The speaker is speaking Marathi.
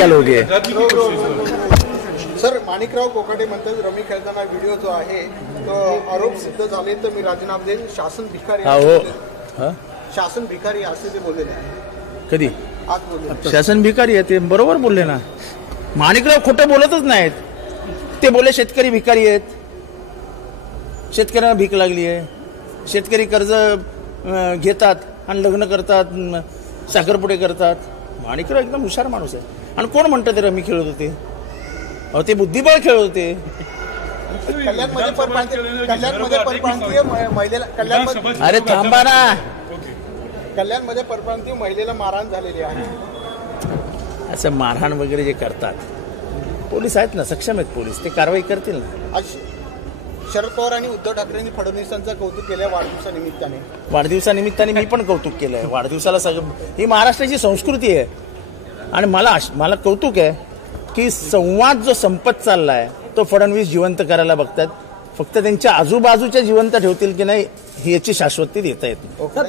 क्या लोगे? सर, माणिकराव कोकाटे म्हणतात रमी खेळताना व्हिडिओ जो आहे तो आरोप सिद्ध झाले तर मी राजीनामा देईन, शासन भिकारी शासन भिकारी असे ते बोललेले आहे. कधी? आज बोलले. शासन भिकारी आहे ते बरोबर बोलले ना. माणिकराव खोटं बोलतच नाहीत. ते बोले शेतकरी भिकारी आहेत, शेतकऱ्यांना भीक लागली आहे, शेतकरी कर्ज घेतात आणि लग्न करतात, साखरपुडे करतात. माणिकराव एकदम हुशार माणूस आहे. आणि कोण म्हणतं ते रमी खेळत होते? अहो ते बुद्धिबळ खेळत होते. कल्याणमध्ये परप्रांतीय महिलेला अरे थांबा ना. कल्याणमध्ये परप्रांतीय महिलेला मारहाण झालेली आहे. असं मारहाण वगैरे जे करतात, पोलीस आहेत ना, सक्षम आहेत पोलीस, ते कारवाई करतील ना. आज शरद पवार आणि उद्धव ठाकरेंनी फडणवीसांचं कौतुक केलंय वाढदिवसानिमित्ताने. वाढदिवसानिमित्ताने मी पण कौतुक केलंय. वाढदिवसाला सगळं, ही महाराष्ट्राची संस्कृती आहे. आणि मला कौतुक आहे की संवाद जो संपत चाललाय तो फडणवीस जिवंत करायला बघतात. फक्त त्यांच्या आजूबाजूच्या जिवंत ठेवतील की नाही याची शाश्वती देता येत नाही.